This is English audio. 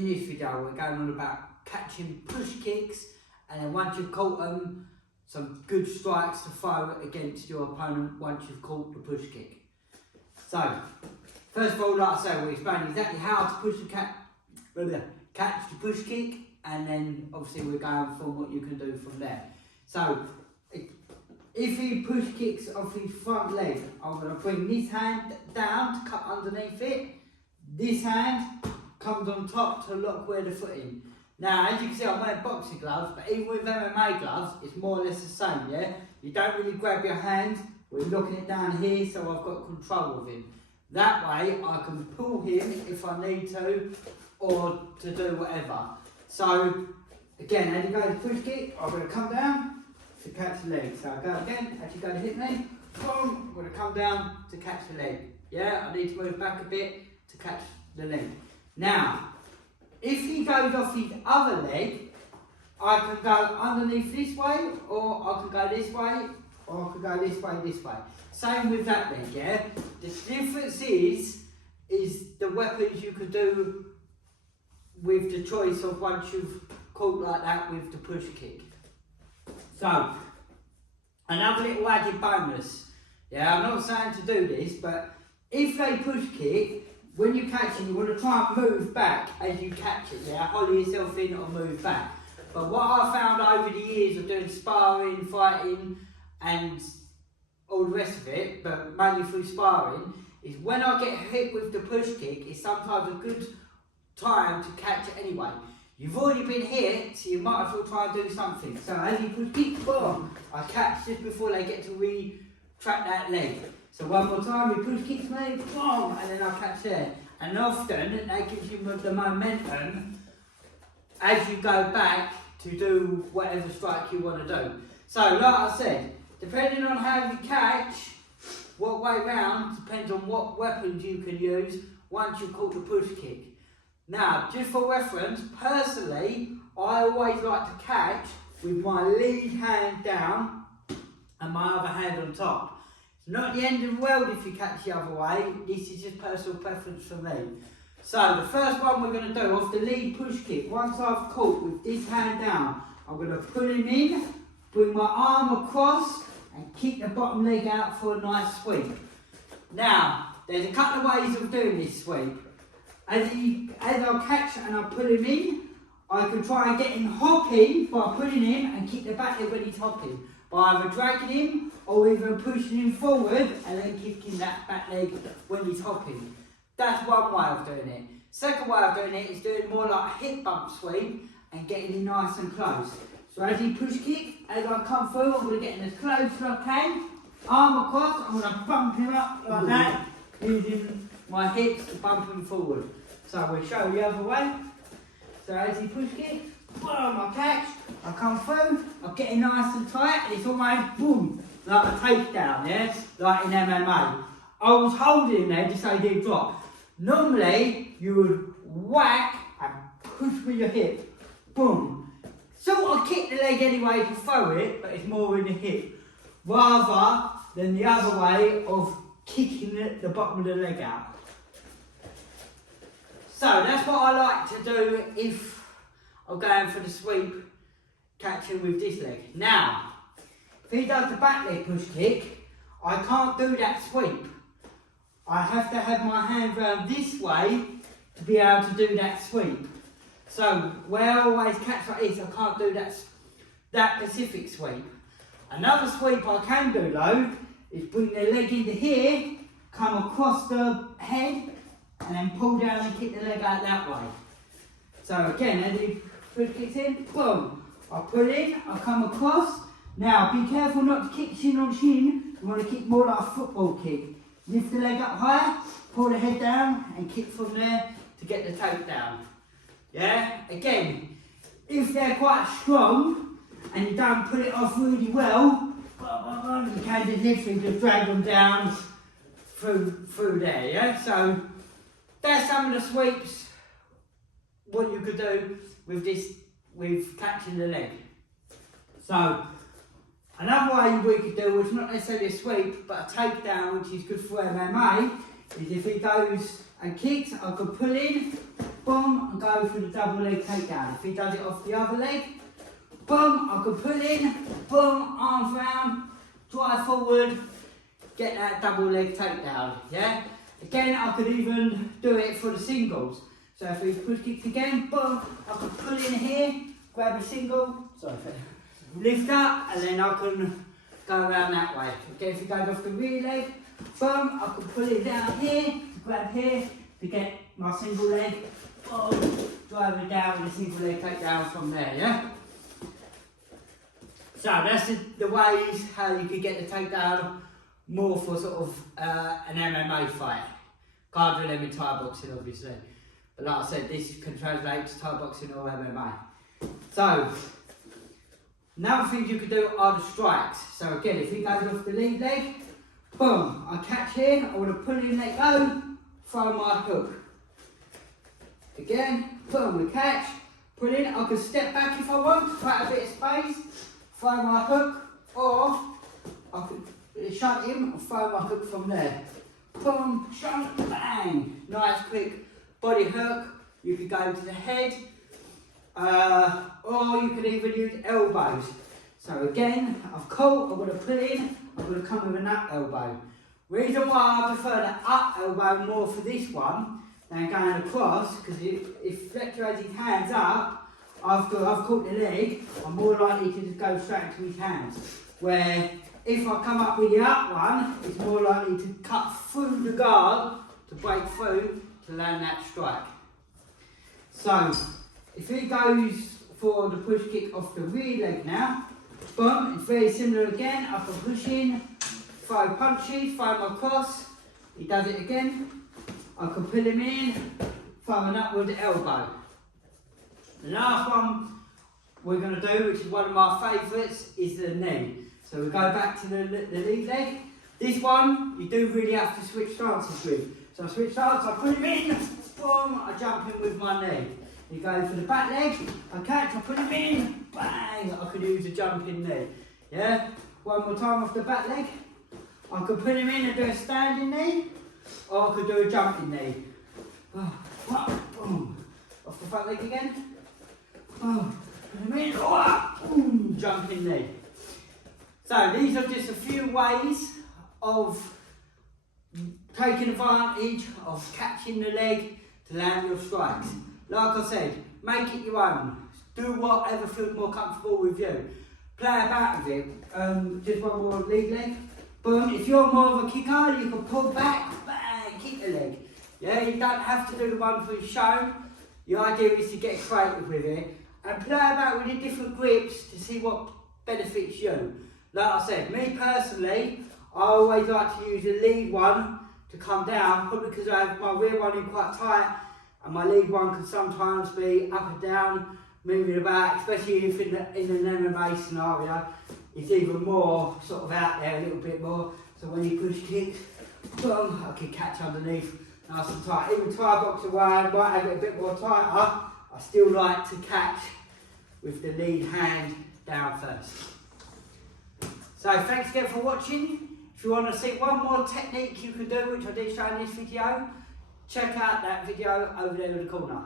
in this video we're going on about catching push kicks, and then once you've caught them, some good strikes to throw against your opponent once you've caught the push kick. So, first of all, like I say, we'll explain exactly how to push the catch the push kick, and then obviously we're going from what you can do from there. So, if he push kicks off his front leg, I'm going to bring this hand down to cut underneath it. This hand comes on top to lock where the foot in. Now, as you can see, I'm wearing boxing gloves, but even with MMA gloves, it's more or less the same, yeah? You don't really grab your hand, we're locking it down here, so I've got control of him. That way, I can pull him if I need to, or to do whatever. So, again, as you go to push kick, I'm going to come down to catch the leg. So I go again, as you go to hit me, boom, I'm going to come down to catch the leg. Yeah, I need to move back a bit to catch the leg. Now, if he goes off his other leg, I can go underneath this way, or I can go this way, or I can go this way. Same with that leg, yeah? The difference is the weapons you can do with the choice of once you've caught like that with the push kick. So, another little added bonus. Yeah, I'm not saying to do this, but if they push kick, when you catch it, you want to try and move back as you catch it, yeah? Holly yourself in or move back. But what I found over the years of doing sparring, fighting, and all the rest of it, but mainly through sparring, is when I get hit with the push kick, it's sometimes a good time to catch it anyway. You've already been hit, so you might as well try and do something. So as you push kick, boom, I catch just before they get to retract that leg. So one more time, you push kicks me, boom, and then I catch there. And often, that gives you the momentum as you go back to do whatever strike you want to do. So like I said, depending on how you catch, what way round, depends on what weapons you can use once you've caught the push kick. Now, just for reference, personally, I always like to catch with my lead hand down and my other hand on top. It's not the end of the world if you catch the other way, this is just personal preference for me. So, the first one we're going to do, off the lead push kick, once I've caught with this hand down, I'm going to pull him in, bring my arm across, and kick the bottom leg out for a nice sweep. Now, there's a couple of ways of doing this sweep. As I catch and I pull him in, I can try and get him hopping by pulling him and kick the back leg when he's hopping. By either dragging him or even pushing him forward and then kicking that back leg when he's hopping. That's one way of doing it. Second way of doing it is doing more like a hip bump sweep and getting him nice and close. So as he push kick, as I come through, I'm going to get him as close as I can. Arm across, I'm going to bump him up like that, using my hips to bump him forward. So we'll show the other way. So as he push kick, boom, I catch, I come through, I get it nice and tight, and it's almost boom, like a takedown, yeah? Like in MMA. I was holding him there just so he didn't drop. Normally, you would whack and push with your hip, boom. Sort of kick the leg anyway to throw it, but it's more in the hip, rather than the other way of kicking the bottom of the leg out. So that's what I like to do if I'm going for the sweep, catching with this leg. Now, if he does the back leg push kick, I can't do that sweep. I have to have my hand round this way to be able to do that sweep. So where I always catch like this, I can't do that specific sweep. Another sweep I can do though, is bring the leg into here, come across the head, and then pull down and kick the leg out that way. So again, as he push kicks in, boom, I pull in, I come across. Now be careful not to kick shin on shin, you want to kick more like a football kick. Lift the leg up higher, pull the head down and kick from there to get the takedown. Yeah, again, if they're quite strong and you don't put it off really well, you can just literally just drag them down through there, yeah? So that's some of the sweeps, what you could do with this, with catching the leg. So, another way we could do, which is not necessarily a sweep, but a takedown, which is good for MMA, is if he goes and kicks, I could pull in, boom, and go for the double leg takedown. If he does it off the other leg, boom, I could pull in, boom, arms round, drive forward, get that double leg takedown, yeah? Again, I could even do it for the singles. So if we push kicks again, boom, I could pull in here, grab a single, lift up, and then I can go around that way. Again, if you go off the rear leg, boom, I could pull it down here, grab here, to get my single leg, boom, drive it down with a single leg takedown from there, yeah? So that's the ways how you could get the takedown more for sort of an MMA fight. Can't do them in Thai boxing, obviously. But like I said, this can translate to Thai boxing or MMA. So, another thing you could do are the strikes. So again, if he goes off the lead leg, boom, I catch here, I want to pull in, let go, throw my hook. Again, boom, we catch, pull in, I can step back if I want, create a bit of space, throw my hook, or I could shunt him and throw my hook from there. Boom, shunt, bang, nice quick body hook. You could go to the head, or you could even use elbows. So again, I've caught, I'm going to pull in, I'm going to come with an up elbow. Reason why I prefer the up elbow more for this one than going across, because if Fletcher has his hands up, after I've caught the leg, I'm more likely to just go straight into his hands. Where if I come up with the up one, it's more likely to cut through the guard, to break through, to land that strike. So, if he goes for the push kick off the rear leg now, boom, it's very similar again. I can push in, throw punches, throw my cross. He does it again. I can pull him in, throw an upward elbow. The last one we're going to do, which is one of my favourites, is the knee. So we go back to the lead leg. This one, you do really have to switch stances with. So I switch stance, I put him in, boom, I jump in with my knee. You go for the back leg, I catch, I put him in, bang, I could use a jumping knee. Yeah? One more time off the back leg. I could put him in and do a standing knee, or I could do a jumping knee. Boom. Off the front leg again. Put him in, boom, jumping knee. So these are just a few ways of taking advantage of catching the leg to land your strikes. Like I said, make it your own. Do whatever feels more comfortable with you. Play about with it. Just one more lead leg. Boom. If you're more of a kicker, you can pull back, bang, kick the leg. Yeah, you don't have to do the one for show. The idea is to get creative with it and play about with the different grips to see what benefits you. Like I said, me personally, I always like to use the lead one to come down, probably because I have my rear one in quite tight, and my lead one can sometimes be up and down, moving about, especially if in an MMA scenario, it's even more sort of out there a little bit more. So when you push kicks, boom, I can catch underneath nice and tight. Even Thai boxing where I might have it a bit more tighter, I still like to catch with the lead hand down first. So thanks again for watching. If you want to see one more technique you can do, which I did show in this video, check out that video over there in the corner.